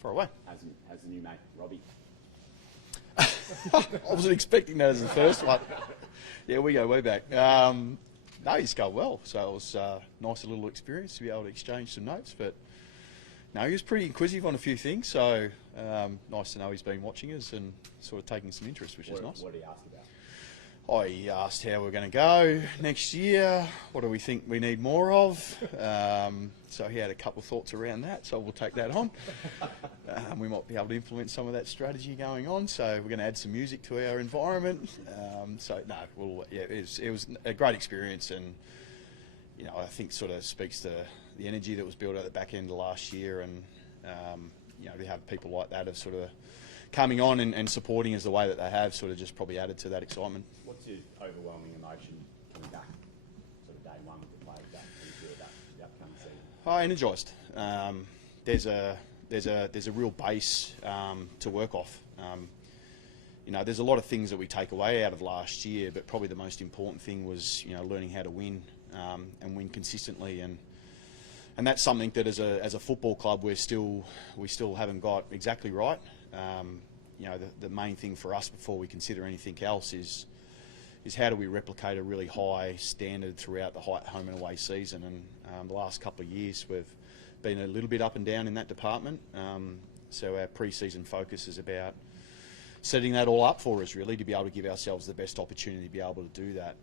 far away. How's the new mate, Robbie? I wasn't expecting that as the first one. Yeah, we go way back. No, he's going well. So it was a nice little experience to be able to exchange some notes. But no, he was pretty inquisitive on a few things. So nice to know he's been watching us and sort of taking some interest, which is nice. What did he ask about? Oh, he asked how we're going to go next year. What do we think we need more of? So he had a couple of thoughts around that. So we'll take that on. We might be able to implement some of that strategy going on. So we're going to add some music to our environment. It was a great experience, and I think sort of speaks to the energy that was built at the back end of last year, and to have people like that have sort of coming on and supporting us the way that they have sort of just probably added to that excitement. What's your overwhelming emotion coming back, sort of day one with the players back? How do you feel about the upcoming season? Energised. There's a real base to work off. There's a lot of things that we take away out of last year, but probably the most important thing was learning how to win and win consistently, and that's something that as a football club we still haven't got exactly right. The main thing for us before we consider anything else is how do we replicate a really high standard throughout the home and away season, and the last couple of years we've been a little bit up and down in that department. So our pre-season focus is about setting that all up for us, really, to be able to give ourselves the best opportunity to be able to do that.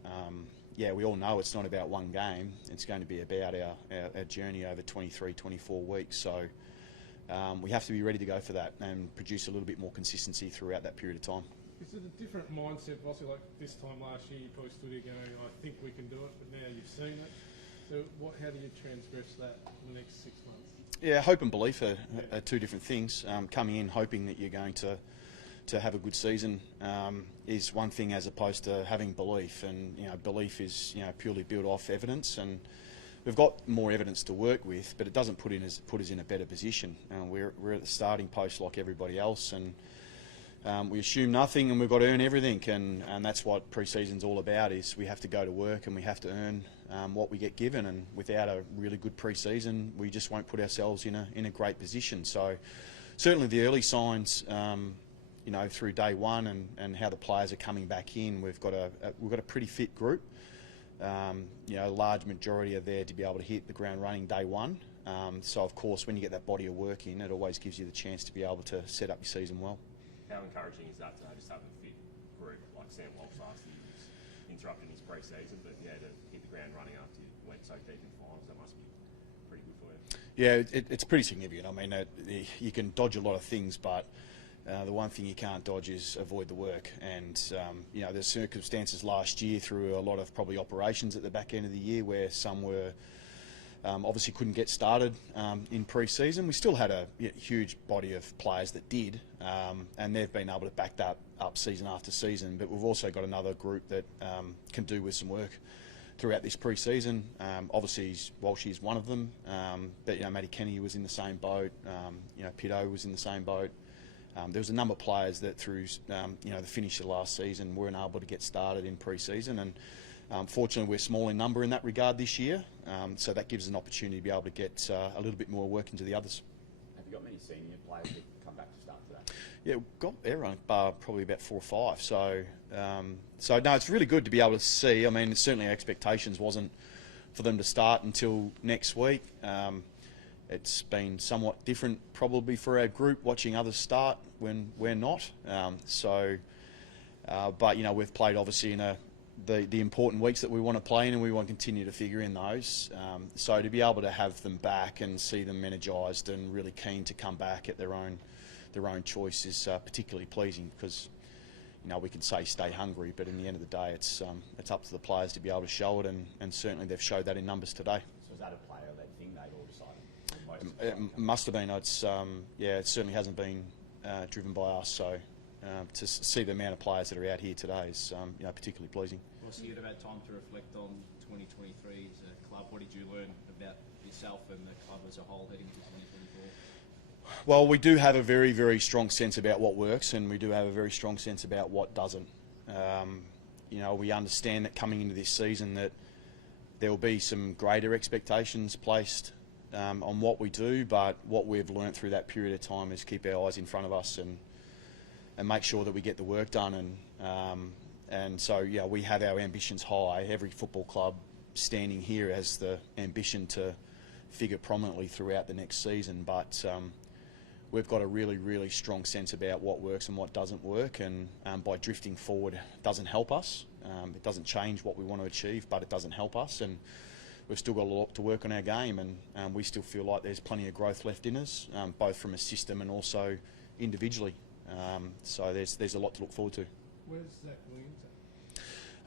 We all know it's not about one game. It's going to be about our journey over 23, 24 weeks. So we have to be ready to go for that and produce a little bit more consistency throughout that period of time. Is it a different mindset, Voss? Like this time last year, you probably stood here going, I think we can do it, but now you've seen it. So how do you transgress that in the next 6 months? Yeah, hope and belief are two different things. Coming in hoping that you're going to have a good season is one thing, as opposed to having belief. And belief is purely built off evidence, and we've got more evidence to work with, but it doesn't put us in a better position. We're at the starting post like everybody else, and we assume nothing, and we've got to earn everything. And that's what pre-season's all about. Is we have to go to work and we have to earn what we get given. And without a really good pre-season, we just won't put ourselves in a great position. So certainly the early signs, through day one and how the players are coming back in, we've got a pretty fit group. A large majority are there to be able to hit the ground running day one. So of course, when you get that body of work in, it always gives you the chance to be able to set up your season well. How encouraging is that to just have a fit group like Sam Walsh last year? He was interrupting his pre-season, but to hit the ground running after you went so deep in finals, that must be pretty good for you. Yeah, it's pretty significant. I mean, you can dodge a lot of things, but the one thing you can't dodge is avoid the work. And there's circumstances last year through a lot of probably operations at the back end of the year where some were obviously couldn't get started in pre-season. We still had a huge body of players that did, and they've been able to back that up season after season. But we've also got another group that can do with some work throughout this pre-season. Obviously, Walsh is one of them, but Matty Kenny was in the same boat. Pitto was in the same boat. There was a number of players that through the finish of last season weren't able to get started in pre-season, and fortunately we're small in number in that regard this year, so that gives us an opportunity to be able to get a little bit more work into the others. Have you got many senior players that come back to start today? Yeah, we've got everyone bar probably about 4 or 5. So no, it's really good to be able to see. I mean, certainly our expectations wasn't for them to start until next week. It's been somewhat different probably for our group watching others start when we're not. But we've played obviously in the important weeks that we want to play in, and we want to continue to figure in those. So to be able to have them back and see them energised and really keen to come back at their own choice is particularly pleasing, because we can say stay hungry, but in the end of the day, it's up to the players to be able to show it, and certainly they've showed that in numbers today. So is that a player-led thing they've all decided? It must have been. It certainly hasn't been driven by us. So to see the amount of players that are out here today is particularly pleasing. Well, so you had about time to reflect on 2023 as a club. What did you learn about yourself and the club as a whole heading into 2024? Well, we do have a very, very strong sense about what works, and we do have a very strong sense about what doesn't. We understand that coming into this season that there will be some greater expectations placed on what we do, but what we've learnt through that period of time is keep our eyes in front of us and make sure that we get the work done. And so, yeah, we have our ambitions high. Every football club standing here has the ambition to figure prominently throughout the next season, but we've got a really, really strong sense about what works and what doesn't work, and by drifting forward it doesn't help us. It doesn't change what we want to achieve, but it doesn't help us, and we've still got a lot to work on our game, and we still feel like there's plenty of growth left in us, both from a system and also individually. So there's a lot to look forward to. Where's Zach Williams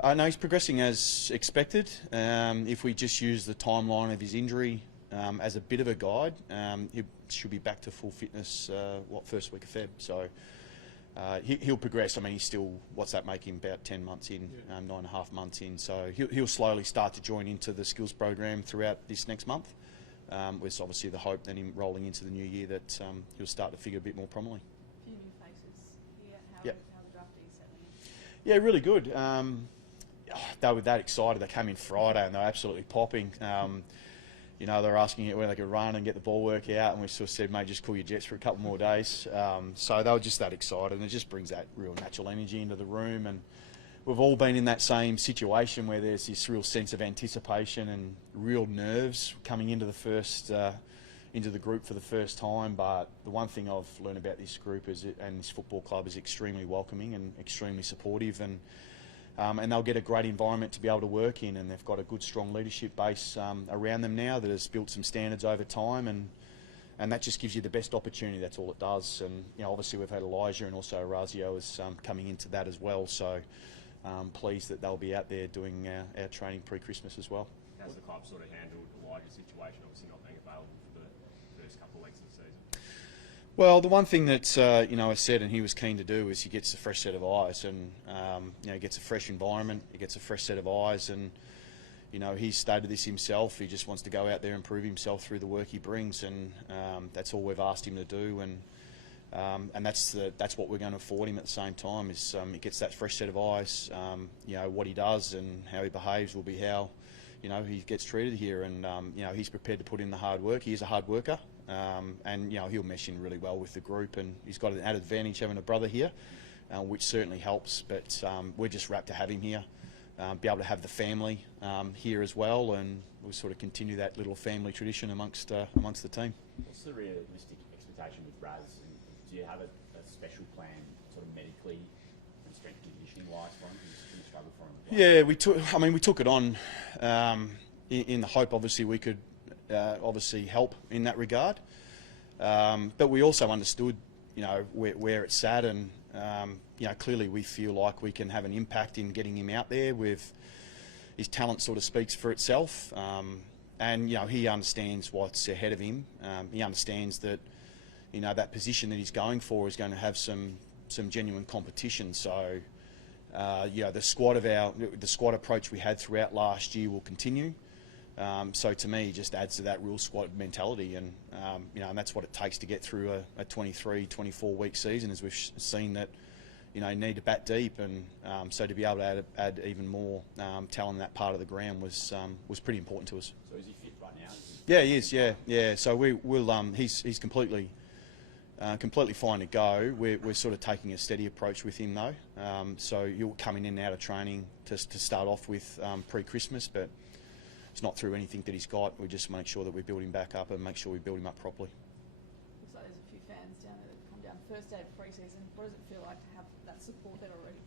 at? No, he's progressing as expected. If we just use the timeline of his injury as a bit of a guide, he should be back to full fitness, first week of Feb. So he'll progress. I mean, he's still, what's that make him, about 10 months in, 9.5 months in. So he'll slowly start to join into the skills program throughout this next month, with obviously the hope then him rolling into the new year that he'll start to figure a bit more prominently. A few new faces here. How the draftees settling in? Yeah, really good. They were that excited. They came in Friday and they were absolutely popping. You know, they were asking when they could run and get the ball work out, and we sort of said, mate, just cool your jets for a couple more days. So they were just that excited, and it just brings that real natural energy into the room. And we've all been in that same situation where there's this real sense of anticipation and real nerves coming into the group for the first time. But the one thing I've learned about this group and this football club is extremely welcoming and extremely supportive, and they'll get a great environment to be able to work in, and they've got a good, strong leadership base around them now that has built some standards over time, and that just gives you the best opportunity. That's all it does. And you know, obviously we've had Elijah and also Razio is coming into that as well. So pleased that they'll be out there doing our training pre-Christmas as well. How's the club sort of handled Elijah's situation, obviously not being available for the first couple of weeks of the season? Well, the one thing that I said, and he was keen to do, is he gets a fresh set of eyes, and he gets a fresh environment, he gets a fresh set of eyes, and he's stated this himself. He just wants to go out there and prove himself through the work he brings, and that's all we've asked him to do, and that's what we're going to afford him at the same time. Is he gets that fresh set of eyes. What he does and how he behaves will be how he gets treated here, and he's prepared to put in the hard work. He is a hard worker. And he'll mesh in really well with the group, and he's got an added advantage having a brother here, which certainly helps. But we're just rapt to have him here, be able to have the family here as well, and we'll sort of continue that little family tradition amongst the team. What's the realistic expectation with Raz? And do you have a special plan, sort of medically and strength and conditioning wise for him? It's been a struggle for him. Yeah, we took it on in the hope, obviously, we could. Obviously help in that regard, but we also understood where it's at, and clearly we feel like we can have an impact in getting him out there. With his talent sort of speaks for itself, and he understands what's ahead of him. He understands that that position that he's going for is going to have some genuine competition. So the squad approach we had throughout last year will continue. So to me, it just adds to that real squad mentality, and and that's what it takes to get through a 23, 24-week season, as we've seen that you need to bat deep, and so to be able to add even more talent in that part of the ground was pretty important to us. So is he fit right now? Yeah, he is. Yeah. So we'll he's completely fine to go. We're sort of taking a steady approach with him though. So he'll come in and out of training to start off with pre-Christmas, but it's not through anything that he's got. We just make sure that we build him back up and make sure we build him up properly. Looks like there's a few fans down there that come down first day of pre-season. What does it feel like to have that support there already?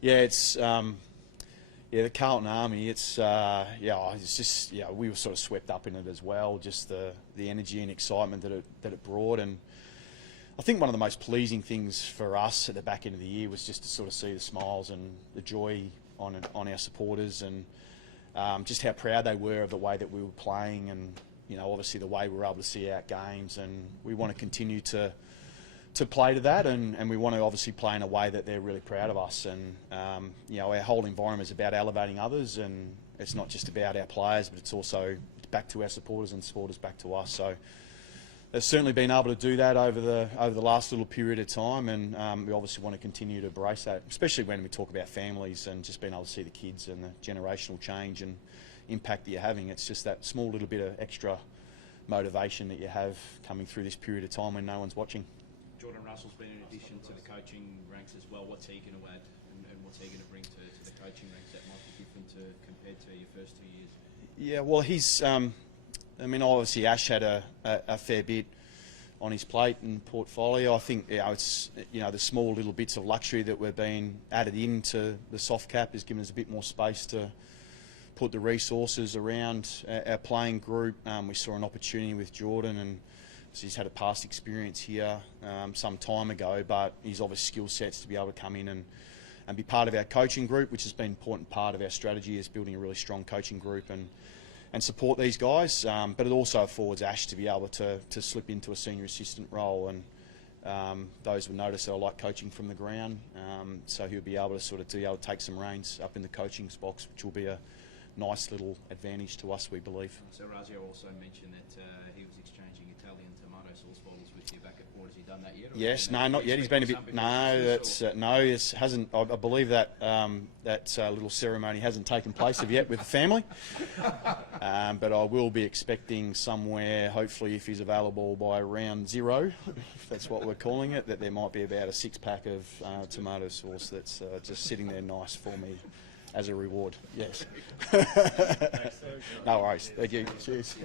Yeah, it's the Carlton Army. It's just we were sort of swept up in it as well. Just the energy and excitement that it brought, and I think one of the most pleasing things for us at the back end of the year was just to sort of see the smiles and the joy on our supporters, and just how proud they were of the way that we were playing, and obviously the way we were able to see out games, and we want to continue to play to that, and we want to obviously play in a way that they're really proud of us, and our whole environment is about elevating others, and it's not just about our players, but it's also back to our supporters and supporters back to us. So they've certainly been able to do that over the last little period of time, and we obviously want to continue to embrace that, especially when we talk about families and just being able to see the kids and the generational change and impact that you're having. It's just that small little bit of extra motivation that you have coming through this period of time when no one's watching. Jordan Russell's been an addition to the coaching ranks as well. What's he going to add, and what's he going to bring to the coaching ranks that might be different compared to your first 2 years? Yeah, well, he's. I mean, obviously Ash had a fair bit on his plate and portfolio. I think it's the small little bits of luxury that we're being added into the soft cap has given us a bit more space to put the resources around our playing group. We saw an opportunity with Jordan, and he's had a past experience here some time ago, but he's obvious skill sets to be able to come in and be part of our coaching group, which has been an important part of our strategy, is building a really strong coaching group and support these guys. But it also affords Ash to be able to slip into a senior assistant role, and those would notice that I like coaching from the ground, so he'll be able to take some reins up in the coaching box, which will be a nice little advantage to us, we believe. So Razio also mentioned that he was exchanging Italian tomato sauce bottles with you back at Port. Has he done that yet? Yes, no, not yet. He's been a bit. No, it hasn't. I believe that little ceremony hasn't taken place of yet with the family. But I will be expecting somewhere, hopefully, if he's available by round 0, if that's what we're calling it, that there might be about a 6-pack of tomato sauce that's just sitting there nice for me as a reward. Yes. No worries. Thank you. Cheers.